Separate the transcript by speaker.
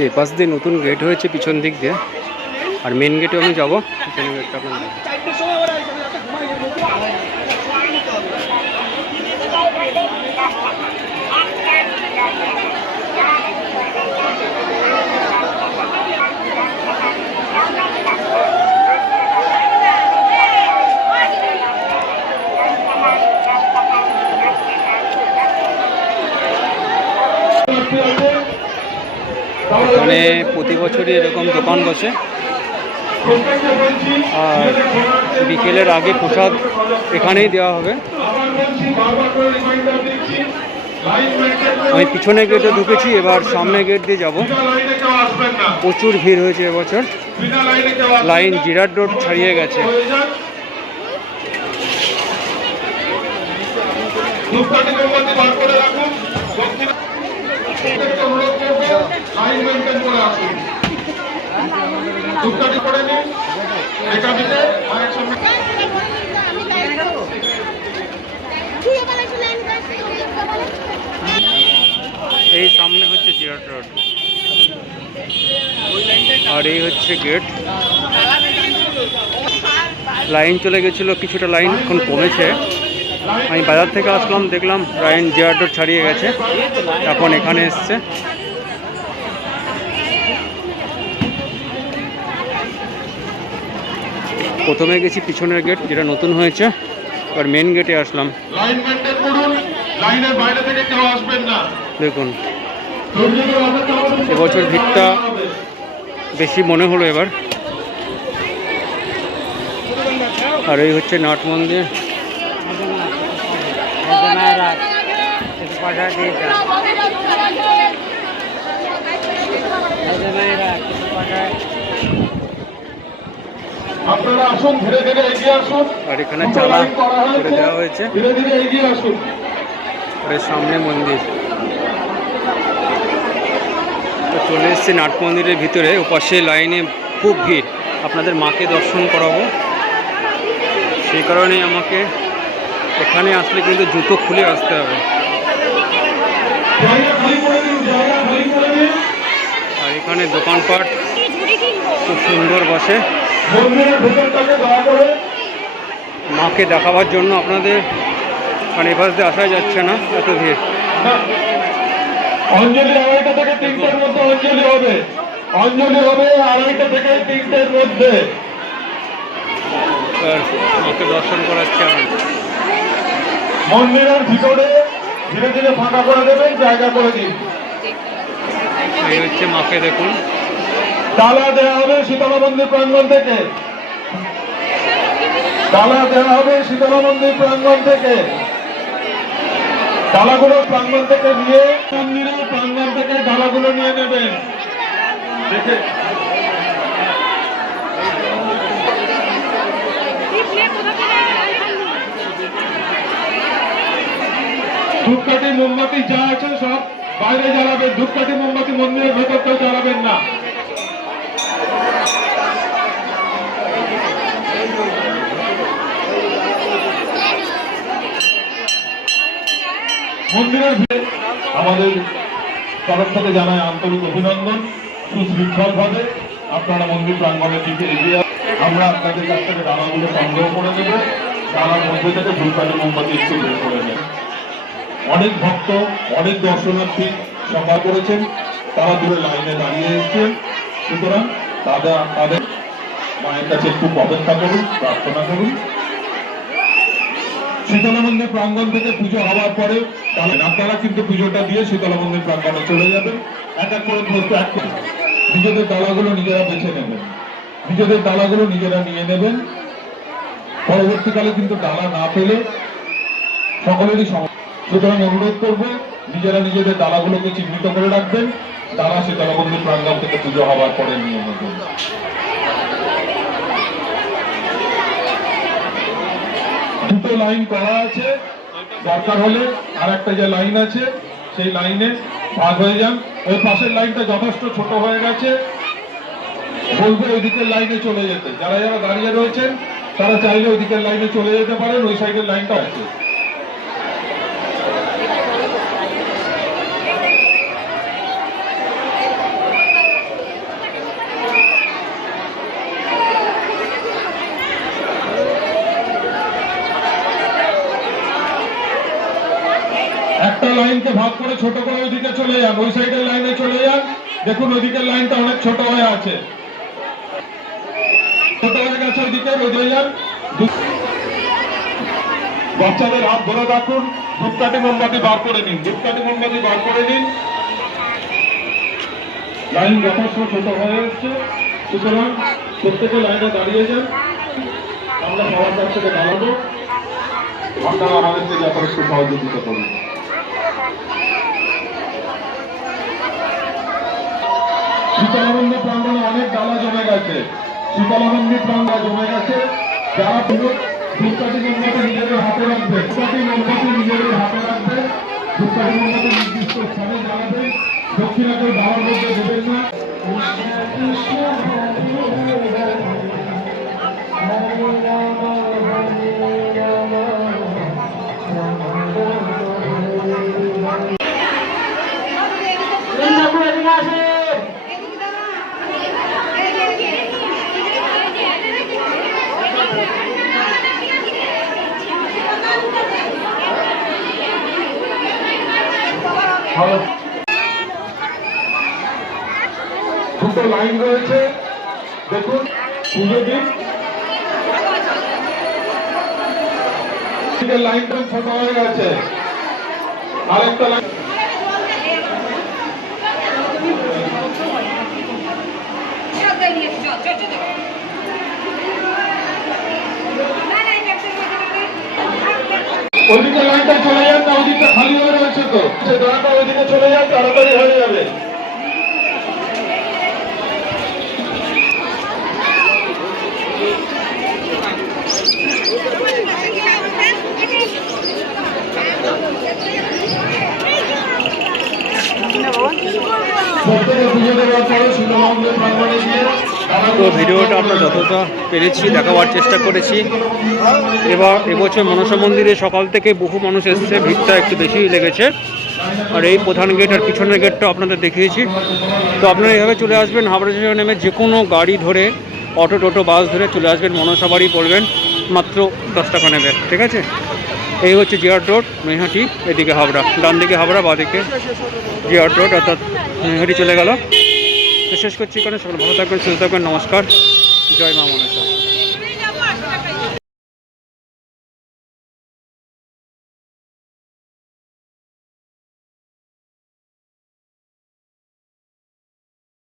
Speaker 1: তো এপাশ দিয়ে নতুন গেট হয়েছে পিছন দিক দিয়ে। আর মেন গেটে আমি যাব গেটটা আপনার এখানে প্রতি বছরই এরকম দোকান বসে। আর বিকেলের আগে প্রসাদ এখানেই দেওয়া হবে। আমি পিছনে গেটে ঢুকেছি, এবার সামনে গেট দিয়ে যাব। প্রচুর ভিড় হয়েছে এবছর। লাইন জিরাট রোড ছাড়িয়ে গেছে।
Speaker 2: ধূপকাঠি মোমবাতি বার করে রাখুন দক্ষিণ থেকে অনুরোধ করব লাইন মেনটেন করে আসুন করে
Speaker 1: এই সামনে হচ্ছে জিরাট রোড। আর এই হচ্ছে গেট। লাইন চলে গেছিল, কিছুটা লাইন এখন কমেছে। আমি বাজার থেকে আসলাম, দেখলাম লাইন জিরাট রোড ছাড়িয়ে গেছে। এখন এখানে এসছে। প্রথমে গেছি পিছনের গেট যেটা নতুন হয়েছে আর মেন গেটে আসলাম।
Speaker 2: লাইন মেনটেন করুন লাইনের বাইরে থেকে কেউ আসবেন না।
Speaker 1: দেখুন। এবছর ভিড়টা বেশি মনে হলো এবার। আর এই হচ্ছে নাট মন্দির।
Speaker 2: আপনারা আসুন ধীরে ধীরে এগিয়ে আসুন।
Speaker 1: আর এখানে চালা
Speaker 2: করে
Speaker 1: দেওয়া হয়েছে।
Speaker 2: ধীরে ধীরে এগিয়ে আসুন।
Speaker 1: এর সামনে মন্দির। চলে এসেছি নাট মন্দিরের ভিতরে। ওপাশে লাইনে খুব ভিড়। আপনাদের মাকে দর্শন করাবো। সেই কারণে আমাকে এখানে আসলে কিন্তু জুতো খুলে আসতে হবে। আর এখানে দোকানপাট খুব সুন্দর বসে।
Speaker 2: মন্দিরের ভেতরটাকে দয়া করে
Speaker 1: মাকে দেখাবার জন্য আপনাদের মানে এপাশ দিয়ে আসা যাচ্ছে না এত ভিড়।
Speaker 2: অঞ্জলি আড়াইটা থেকে তিনটের মধ্যে অঞ্জলি হবে। অঞ্জলি হবে আড়াইটা থেকে তিনটের মধ্যে।
Speaker 1: মাকে দর্শন করাচ্ছে আমি
Speaker 2: মন্দিরের ভিতরে ধীরে ধীরে ফাঁকা করে দেবেন জায়গা করে দিন।
Speaker 1: এই হচ্ছে মাকে দেখুন।
Speaker 2: ডালা দেওয়া হবে শীতলা মন্দির প্রাঙ্গণ থেকে। ডালা দেওয়া হবে শীতলা মন্দির প্রাঙ্গণ থেকে। ডালাগুলো প্রাঙ্গণ থেকে নিয়ে মন্দিরের প্রাঙ্গণ থেকে ডালাগুলো নিয়ে নেবেন। দেখে। ধূপকাঠি, মোমবাতি যা আছে সব বাইরে জ্বালাবেন। ধূপকাঠি, মোমবাতি মন্দিরের ভেতর কেউ জ্বালাবেন না। মন্দিরের ভিতরে আমাদের তরফ থেকে জানাই আন্তরিক অভিনন্দন সুশৃঙ্খল ভাবে আপনারা মন্দির প্রাঙ্গণের দিকে এগিয়ে আমরা আপনাদের কাছ থেকে ডালাগুলো সংগ্রহ করে দেবো ডালার মধ্যে থেকে ধূপকাঠি, মোমবাতি একটু বের করে নেন অনেক ভক্ত, অনেক দর্শনার্থী সভা করেছেন। তারা দূরে লাইনে দাঁড়িয়ে এসেছেন। সুতরাং তাদের তাদের মায়ের কাছে একটু অপেক্ষা করুন, প্রার্থনা করুন। শীতলা মন্দির প্রাঙ্গণ থেকে পুজো হওয়ার পরে তাহলে আপনারা কিন্তু পুজোটা দিয়ে শীতলা মন্দির প্রাঙ্গণে চলে যাবেন। এক এক করে বস্তু এক করে। নিজেদের ডালাগুলো নিজেরা বেছে নেবেন। নিজেদের ডালাগুলো নিজেরা নিয়ে নেবেন। পরবর্তীকালে কিন্তু ডালা না পেলে সকলেরই সুতরাং অনুরোধ করব, নিজেরা নিজেদের ডালাগুলোকে চিহ্নিত করে রাখবেন। ডালা শীতলা মন্দির প্রাঙ্গণ থেকে পুজো হওয়ার পরে নিয়ে নেবেন। দুটো লাইন করা আছে, দরকার হলে আর একটা যে লাইন আছে, সেই লাইনে ভাগ হয়ে যান। ওই পাশের লাইনটা যথেষ্ট ছোট হয়ে গেছে। বলব ওই দিকের লাইনে চলে যেতে। যারা যারা দাঁড়িয়ে রয়েছেন, তারা চাইলে ওই দিকের লাইনে চলে যেতে পারেন, ওই সাইডের লাইনটা আছে। লাইনকে ভাগ করে ছোট করে ওইদিকে চলে যান, ওই সাইডের লাইনে চলে যান। দেখুন ওইদিকের লাইনটা অনেক ছোট হয়ে আছে। ছোট হয়ে গেছে ওইদিকে ওইদিকে যান। বাচ্চাদের হাত ধরে রাখুন ধূপকাঠি মোমবাতি বার করে নিন, ধূপকাঠি মোমবাতি বার করে নিন। লাইন যথেষ্ট ছোট হয়ে এসছে সুতরাং প্রত্যেকে লাইনে দাঁড়িয়ে যান। আমরা সবার কাছ থেকে দাঁড়াবো। আপনারা আমাদেরকে যথেষ্ট সহযোগিতা করুন। শীতলানন্দ প্রাঙ্গনে অনেক ডালা জমে গেছে। শীতলানন্দী প্রাঙ্গা জমে গেছে। যারা পুরো ধূপকাঠি মোমবাতি নিজেদের হাতে রাখবে। ধূপকাঠি মোমবাতি নিজেদের হাতে রাখবে। ধূপকাঠি মোমবাতি নির্দিষ্ট স্থানে জ্বালাবে। দক্ষিণাকে বাবার মধ্যে দেবেন না। ভালো দুটো লাইন রয়েছে। দেখুন পুজো দিন। এদিকে লাইনটা ছোট হয়ে গেছে। আরেকটা লাইন। ওইদিকে লাইনটা চলে যান না ওইদিকটা খালি হয়ে রয়েছে তো সে ওইদিকে চলে যান তাড়াতাড়ি হয়ে যাবে। প্রত্যেকে পুজো দেওয়ার পরে সুন্দরবঙ্গের প্রাঙ্গণে গিয়ে
Speaker 1: তো ভিডিওটা আমরা যতটা পেরেছি, দেখাবার চেষ্টা করেছি। এবার এবছর মনসা মন্দিরে সকাল থেকে বহু মানুষ এসছে, ভিড়টা একটু বেশিই লেগেছে। আর এই প্রধান গেট আর পিছনের গেটটা আপনাদের দেখিয়েছি। তো আপনারা এইভাবে চলে আসবেন, হাবড়া স্টেশন নেমে যে কোনো গাড়ি ধরে, অটো টোটো, বাস ধরে চলে আসবেন, মনসা বাড়ি পড়বেন মাত্র দশ টাকা নেবে ঠিক আছে? এই হচ্ছে জিয়ার রোড নৈহাটি এদিকে হাবড়া ডান দিকে হাবড়া, বাঁদিকে জিয়ার রোড, অর্থাৎ নৈহাটি চলে গেল। তো শেষ করছি কারণ সকলে ভালো থাকবেন সুস্থ থাকবেন। নমস্কার। জয় মা মনসা।